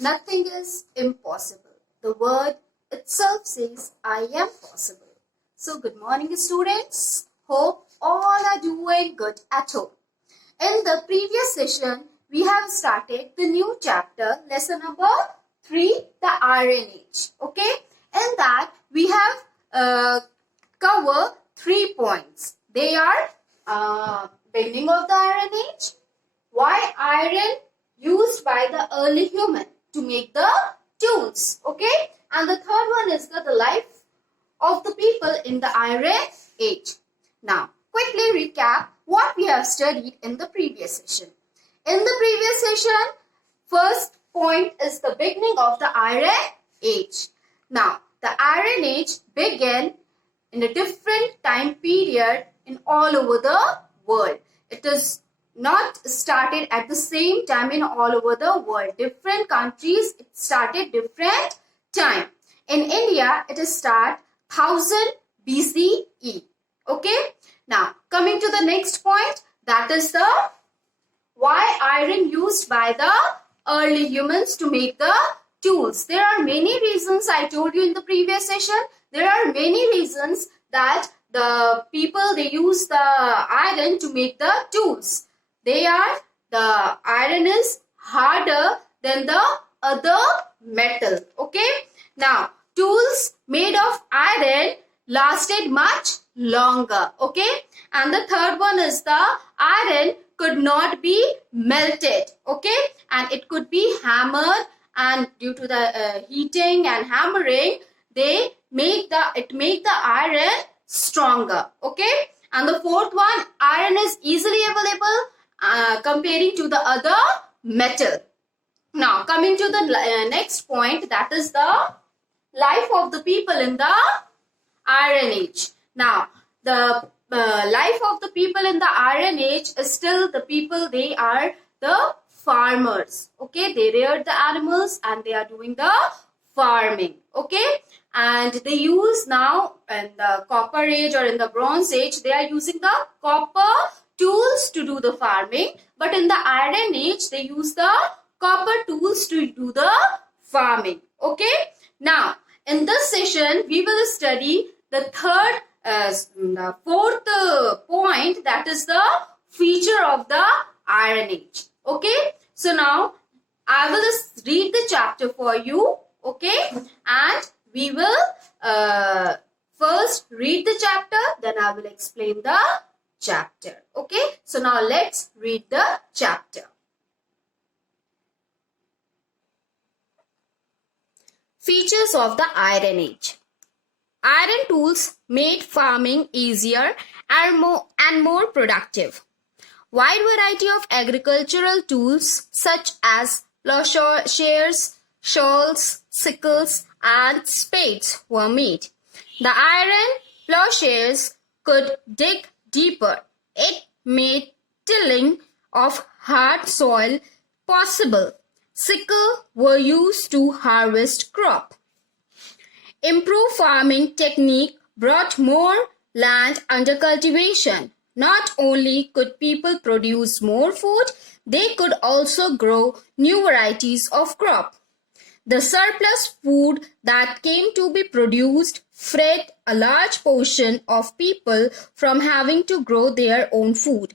Nothing is impossible. The word itself says, I am possible. So, good morning, students. Hope all are doing good at home. In the previous session, we have started the new chapter, lesson number 3, the Iron Age. Okay? In that, we have covered 3 points. They are beginning of the Iron Age, why iron used by the early human to make the tools. Okay? And the third one is the life of the people in the Iron Age. Now, quickly recap what we have studied in the previous session. In the previous session, first point is the beginning of the Iron Age. Now, the Iron Age began in a different time period in all over the world. It is not started at the same time in all over the world. Different countries, it started different time. In India, it is start 1000 BCE. Okay? Now, coming to the next point, that is the why iron used by the early humans to make the tools. There are many reasons I told you in the previous session. There are many reasons that the people, they use the iron to make the tools. The iron is harder than the other metal. Okay? Now, tools made of iron lasted much longer. Okay? And the third one is the iron could not be melted. Okay? And it could be hammered, and due to the heating and hammering, it make the iron stronger. Okay? And the fourth one, iron is easily available comparing to the other metal. Now, coming to the next point, that is the life of the people in the Iron Age. Now, the life of the people in the Iron Age is still the people, they are the farmers. Okay, they reared the animals and they are doing the farming. Okay, and they use now in the Copper Age or in the Bronze Age, they are using the copper tools to do the farming. But in the Iron Age, they use the copper tools to do the farming. Okay, now in this session, we will study the fourth point, that is the feature of the Iron Age. Okay, so now I will read the chapter for you. Okay, and we will first read the chapter, then I will explain the chapter. Okay, so now let's read the chapter. Features of the Iron Age. Iron tools made farming easier and more productive. Wide variety of agricultural tools such as plowshares, shawls, sickles, and spades were made. The iron plowshares could dig deeper. It made tilling of hard soil possible. Sickles were used to harvest crop. Improved farming technique brought more land under cultivation. Not only could people produce more food, they could also grow new varieties of crop. The surplus food that came to be produced freed a large portion of people from having to grow their own food.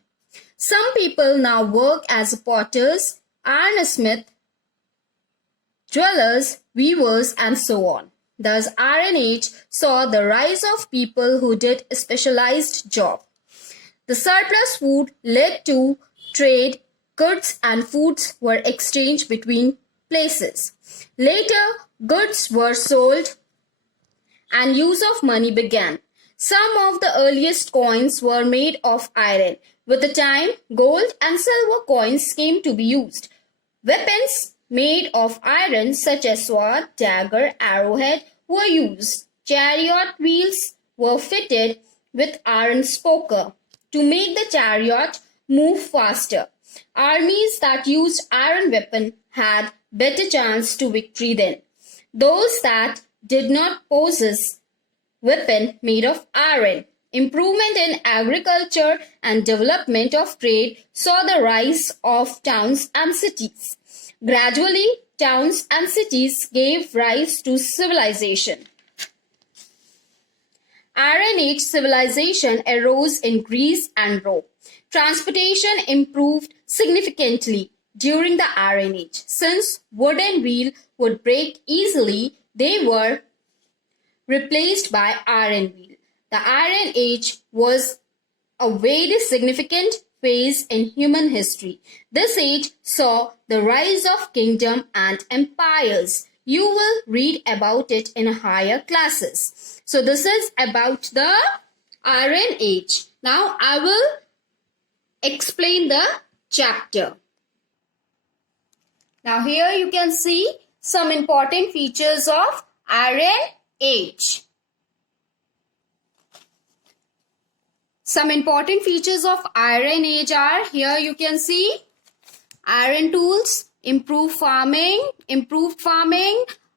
Some people now work as potters, ironsmiths, jewelers, weavers, and so on. Thus, Iron Age saw the rise of people who did a specialized job. The surplus food led to trade. Goods and foods were exchanged between places. Later, goods were sold and use of money began. Some of the earliest coins were made of iron. With the time, gold and silver coins came to be used. Weapons made of iron such as sword, dagger, arrowhead were used. Chariot wheels were fitted with iron spoker to make the chariot move faster. Armies that used iron weapon had better chance to victory then. Those that did not possess weapon made of iron. Improvement in agriculture and development of trade saw the rise of towns and cities. Gradually, towns and cities gave rise to civilization. Iron Age civilization arose in Greece and Rome. Transportation improved significantly during the Iron Age. Since wooden wheel would break easily, they were replaced by iron wheel. The Iron Age was a very significant phase in human history. This age saw the rise of kingdom and empires. You will read about it in higher classes. So this is about the Iron Age. Now I will explain the chapter. Now here you can see some important features of Iron Age. Some important features of Iron Age are, here you can see iron tools, improved farming,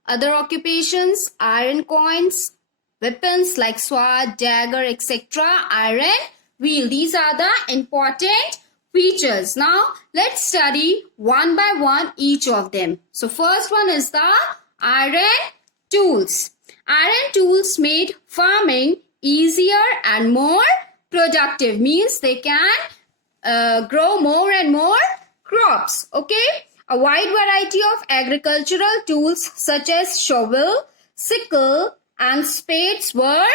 other occupations, iron coins, weapons like sword, dagger, etc., iron wheel. These are the important features. Now let's study one by one each of them. So first one is the iron tools. Iron tools made farming easier and more productive, means they can grow more and more crops. Okay, a wide variety of agricultural tools such as shovel, sickle and spades were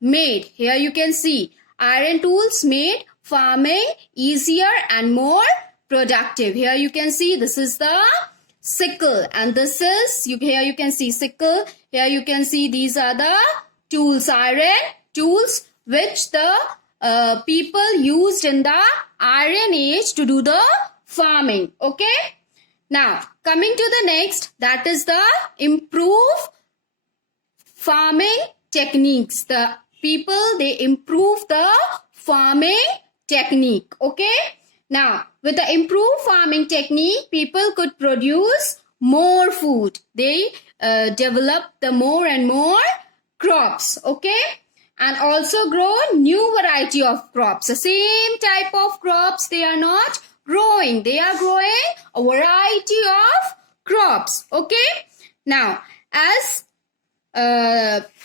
made. Here you can see iron tools made farming easier and more productive. Here you can see this is the sickle and this is, here you can see sickle, here you can see these are the tools, iron tools which the people used in the Iron Age to do the farming. Okay, now coming to the next, that is the improve farming techniques. The people, they improve the farming technique. Okay, now with the improved farming technique, people could produce more food. They develop the more and more crops. Okay, and also grow new variety of crops. The same type of crops they are not growing. They are growing a variety of crops. Okay, now as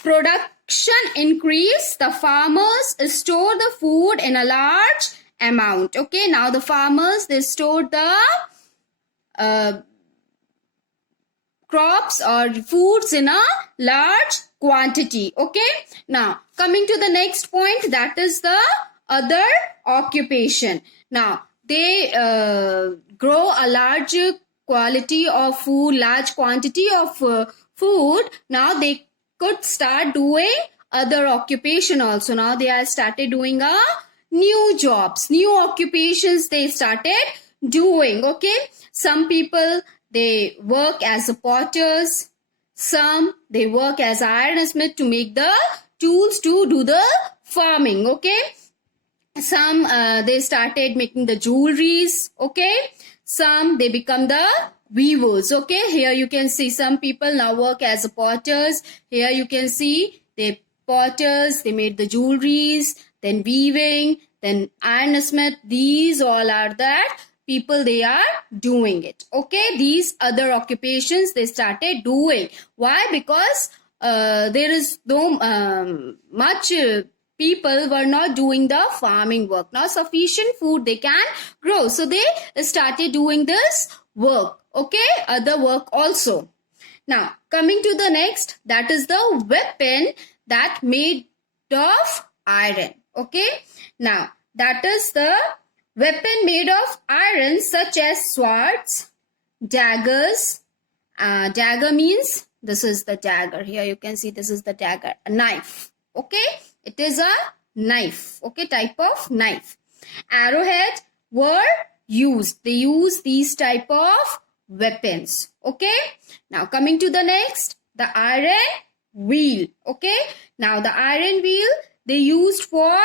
production increase, the farmers store the food in a large amount. Okay, now the farmers, they stored the crops or foods in a large quantity. Okay, now coming to the next point, that is the other occupation. Now they grow a large quality of food, large quantity of food. Now they could start doing other occupation also. Now they have started doing a new jobs, new occupations they started doing. Okay, some people, they work as a potters, some they work as ironsmith to make the tools to do the farming. Okay, some they started making the jewelries. Okay, some they become the weavers. Okay, here you can see some people now work as a potters. Here you can see they potters, they made the jewelries, then weaving, then ironsmith. These all are that people, they are doing it. Okay, these other occupations they started doing. Why? Because there is no much people were not doing the farming work. Now sufficient food they can grow, so they started doing this work. Okay, other work also. Now coming to the next, that is the weapon that made of iron. Okay, now that is the weapon made of iron such as swords, daggers. Dagger means this is the dagger. Here you can see this is the dagger, a knife. Okay, it is a knife. Okay, type of knife. Arrowhead were used. They use these type of weapons. Okay, now coming to the next, the iron wheel. Okay, now the iron wheel they used for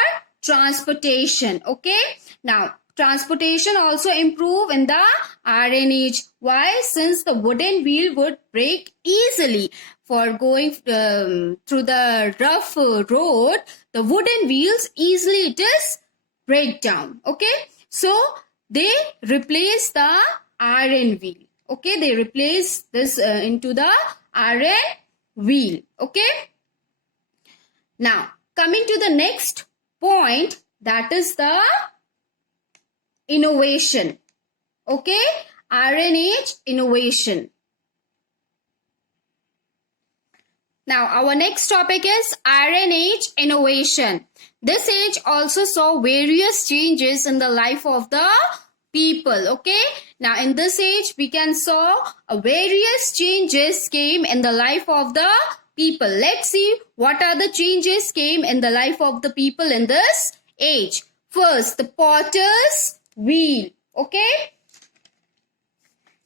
transportation. Okay, now transportation also improved in the Iron Age. Why? Since the wooden wheel would break easily. For going through the rough road, the wooden wheels easily it is break down. Okay, so they replace the iron wheel. Okay, they replace this into the iron wheel. Okay. Now, coming to the next point, that is the innovation. Okay, Iron Age innovation. Now, our next topic is Iron Age innovation. This age also saw various changes in the life of the people. Okay, now in this age we can saw various changes came in the life of the people. Let's see what are the changes came in the life of the people in this age. First, the potter's wheel. Okay,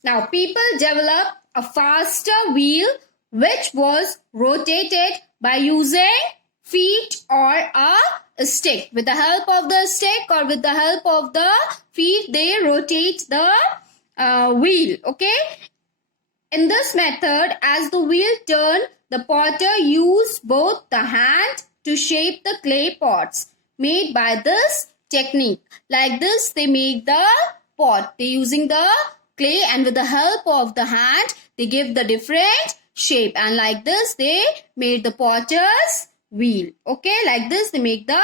now people developed a faster wheel which was rotated by using feet or a stick. With the help of the stick or with the help of the feet, they rotate the wheel. Okay. In this method, as the wheel turned, the potter used both the hand to shape the clay pots made by this technique. Like this, they make the pot. They using the clay, and with the help of the hand, they give the different shape, and like this they made the potter's wheel. Okay, like this they make the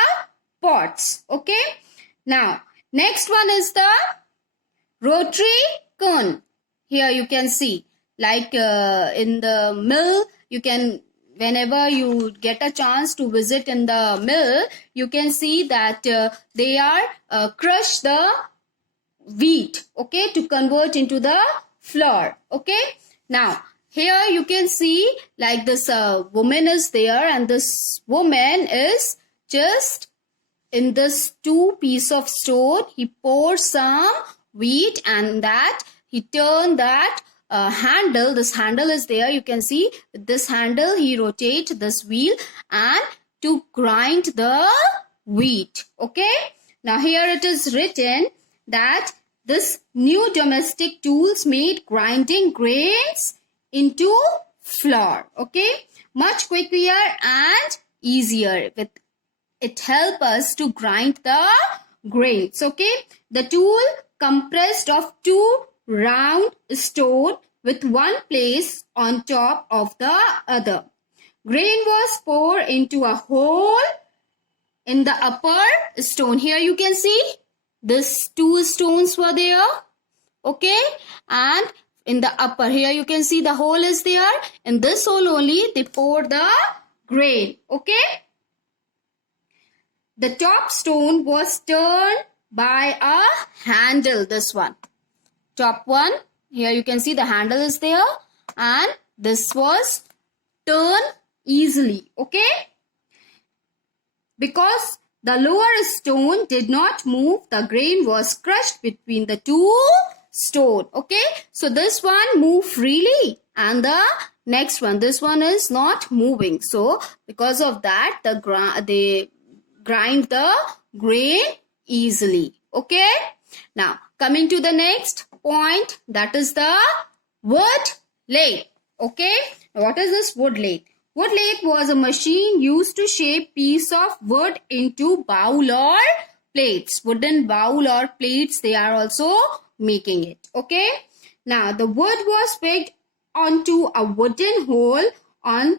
pots. Okay, now next one is the rotary cone. Here you can see, like in the mill, you can, whenever you get a chance to visit in the mill, you can see that they are crush the wheat, okay, to convert into the flour. Okay, now here you can see like this woman is there, and this woman is just in this 2 piece of stone. He poured some wheat, and that he turned that handle. This handle is there. You can see with this handle he rotate this wheel and to grind the wheat. Okay. Now here it is written that this new domestic tools made grinding grains into flour. Okay, much quicker and easier. With it help us to grind the grains. Okay, the tool compressed of 2 round stone with one place on top of the other. Grain was poured into a hole in the upper stone. Here you can see this 2 stones were there. Okay, and in the upper, here you can see the hole is there. In this hole only they pour the grain. Okay. The top stone was turned by a handle. This one. Top one. Here you can see the handle is there. And this was turned easily. Okay. Because the lower stone did not move, the grain was crushed between the 2 stone. Okay, so this one move freely, and the next one, this one is not moving. So because of that, they grind the grain easily. Okay, now coming to the next point, that is the wood lathe. Okay, what is this wood lathe? Wood lathe was a machine used to shape piece of wood into bowl or plates. Wooden bowl or plates, they are also making it. Okay, now the wood was fixed onto a wooden hole on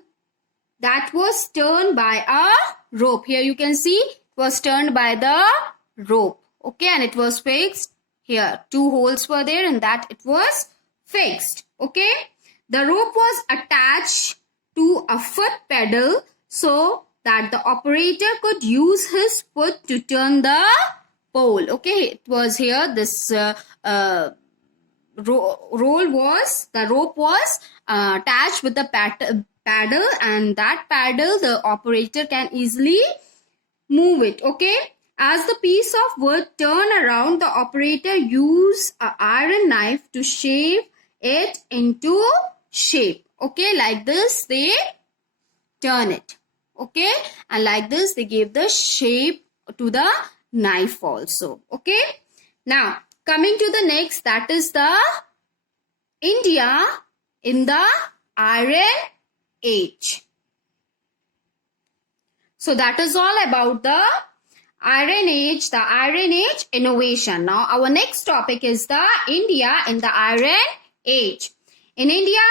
that was turned by a rope. Here you can see it was turned by the rope. Okay, and it was fixed here. 2 holes were there, and that it was fixed. Okay, the rope was attached to a foot pedal so that the operator could use his foot to turn the pole. Okay, it was here this the rope was attached with the paddle, and that paddle the operator can easily move it. Okay, as the piece of wood turn around, the operator use an iron knife to shave it into shape. Okay, like this they turn it. Okay, and like this they give the shape to the knife also. Okay, now coming to the next, that is the India in the Iron Age. So that is all about the Iron Age, the Iron Age innovation. Now our next topic is the India in the Iron Age. In India,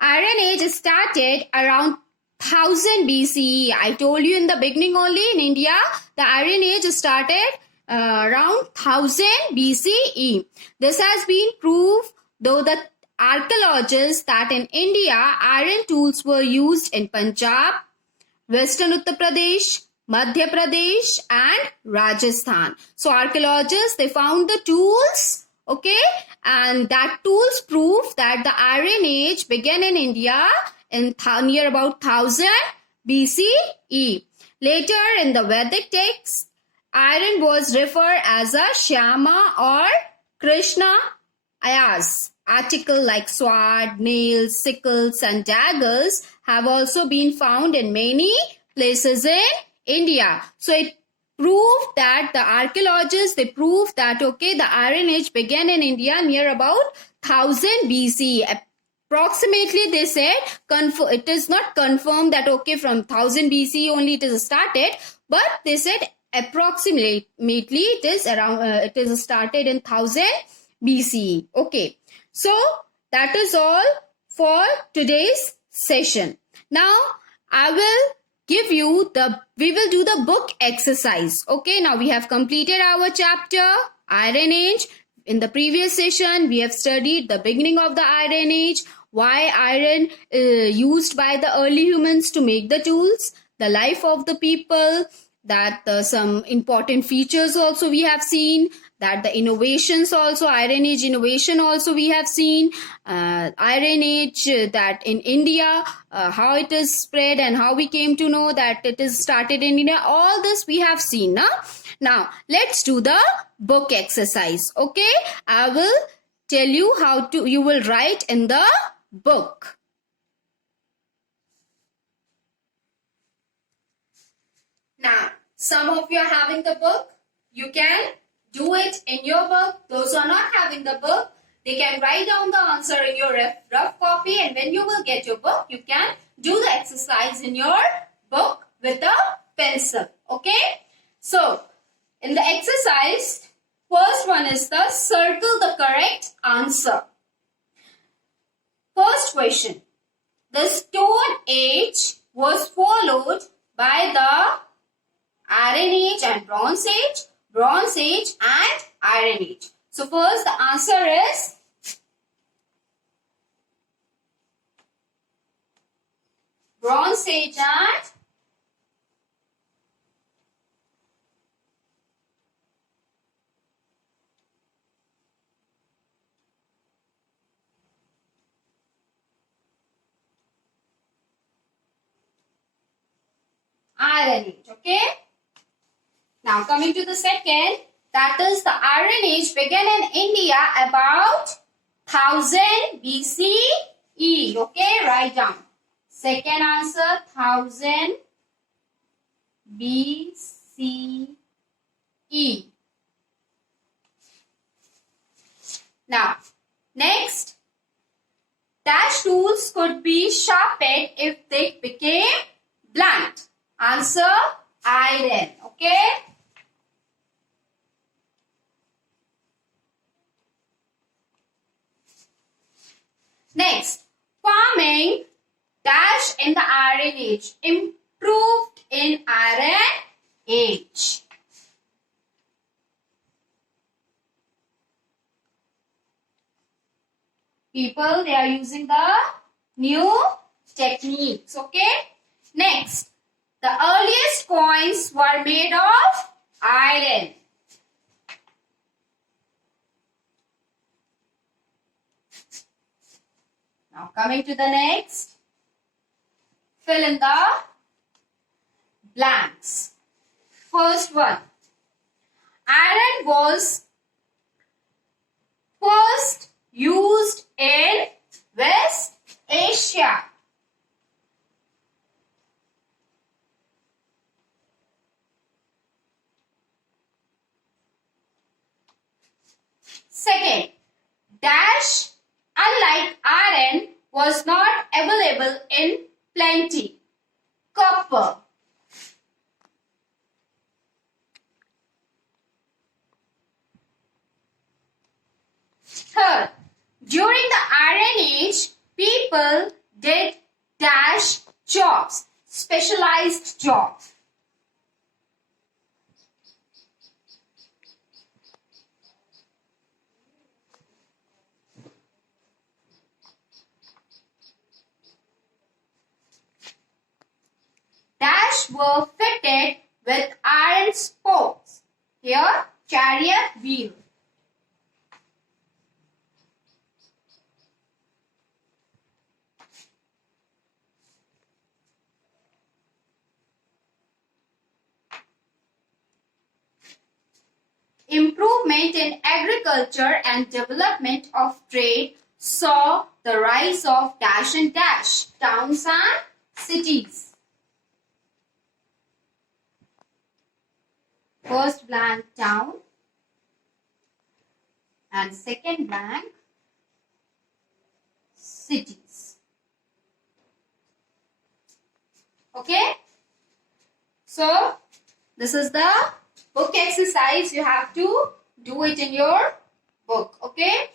Iron Age started around 1000 BCE. I told you in the beginning only, in India, the Iron Age started around 1000 BCE. This has been proved though the archaeologists that in India, iron tools were used in Punjab, Western Uttar Pradesh, Madhya Pradesh and Rajasthan. So archaeologists, they found the tools, okay, and that tools prove that the Iron Age began in India in near about 1000 BCE. Later in the Vedic texts, iron was referred as a Shyama or Krishna Ayas. Articles like sword, nails, sickles and daggers have also been found in many places in India. So it proved that the archaeologists, they proved that, okay, the Iron Age began in India near about 1000 BC. Approximately, they said, it is not confirmed that, okay, from 1000 BC only it is started, but they said approximately it is around, it is started in 1000 BCE. Okay. So that is all for today's session. Now we will do the book exercise. Okay, now we have completed our chapter Iron Age. In the previous session, we have studied the beginning of the Iron Age, why iron used by the early humans to make the tools, the life of the people, that some important features also we have seen, that the innovations also, Iron Age innovation also we have seen, Iron Age that in India, how it is spread and how we came to know that it is started in India. All this we have seen. Now let's do the book exercise. Okay, I will tell you how to, you will write in the book. Now, some of you are having the book. You can do it in your book. Those who are not having the book, they can write down the answer in your rough copy, and when you will get your book, you can do the exercise in your book with a pencil. Okay? So, in the exercise, first one is the circle the correct answer. First question. The Stone Age was followed by the Iron Age and Bronze Age and Iron Age. So first the answer is Bronze Age and Iron Age. Okay. Now coming to the second, that is the Iron Age began in India about 1000 BCE. Okay, write down. Second answer, 1000 BCE. Now, next, dash tools could be sharpened if they became blunt. Answer, iron. Okay. Next, farming dash in the Iron Age improved in Iron Age. People, they are using the new techniques. Okay. Next, the earliest coins were made of iron. Now coming to the next, fill in the blanks. First one, iron was first used in West Asia. Second, dash, unlike iron, was not available in plenty. Copper. Third, during the Iron people did dash jobs, specialized jobs. Dash were fitted with iron spokes. Here, chariot wheel. Improvement in agriculture and development of trade saw the rise of dash and dash, towns and cities. First blank town and second blank cities. Okay? So, this is the book exercise. You have to do it in your book. Okay?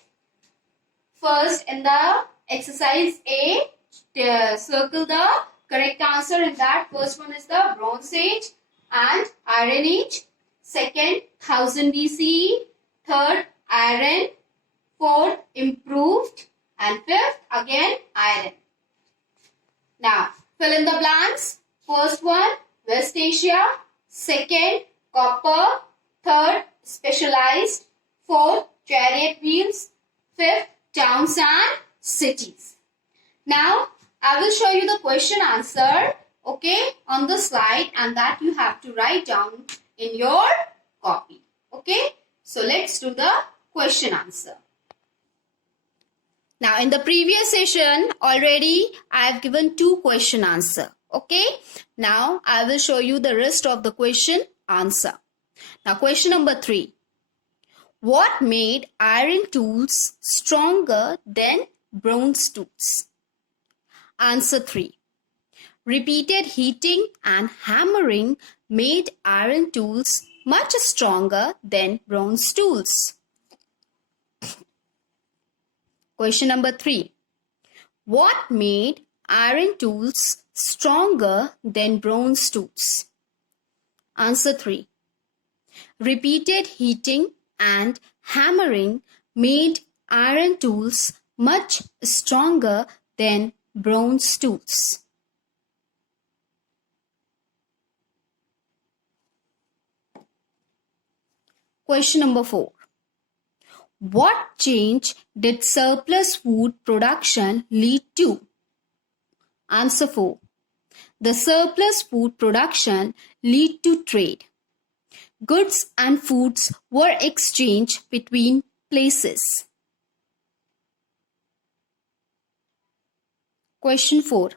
First, in the exercise A, circle the correct answer in that. First one is the Bronze Age and Iron Age. Second, 1000 BCE. Third, iron. Fourth, improved. And fifth, again, iron. Now, fill in the blanks. First one, West Asia. Second, copper. Third, specialized. Fourth, chariot wheels. Fifth, towns and cities. Now, I will show you the question answer, okay, on the slide, and that you have to write down in your copy. Okay, so let's do the question answer. Now, in the previous session, already I have given 2 question answer. Okay, now I will show you the rest of the question answer. Now, question number 3. What made iron tools stronger than bronze tools? Answer 3. Repeated heating and hammering made iron tools much stronger than bronze tools. Question number 3. What made iron tools stronger than bronze tools? Answer 3. Repeated heating and hammering made iron tools much stronger than bronze tools. Question number 4. What change did surplus food production lead to? Answer 4. The surplus food production lead to trade. Goods and foods were exchanged between places. Question 4.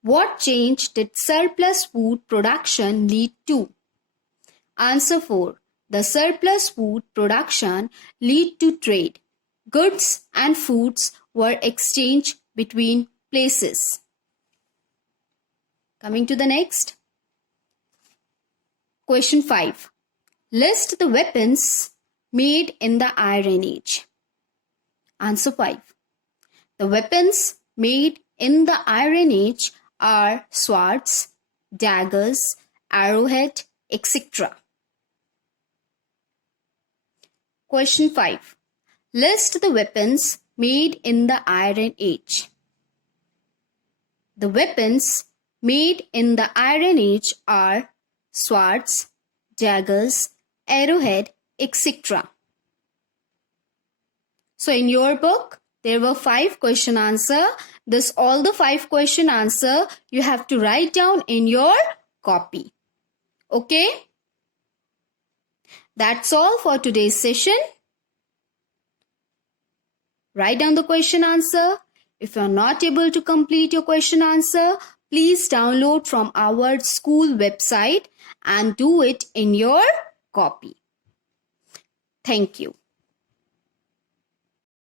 What change did surplus food production lead to? Answer 4. The surplus food production lead to trade. Goods and foods were exchanged between places. Coming to the next. Question 5. List the weapons made in the Iron Age. Answer 5. The weapons made in the Iron Age are swords, daggers, arrowhead, etc. Question 5. List the weapons made in the Iron Age. The weapons made in the Iron Age are swords, daggers, arrowhead, etc. So in your book, there were 5 question answer. This all the 5 question answer you have to write down in your copy. Okay? That's all for today's session. Write down the question answer. If you are not able to complete your question answer, please download from our school website and do it in your copy. Thank you.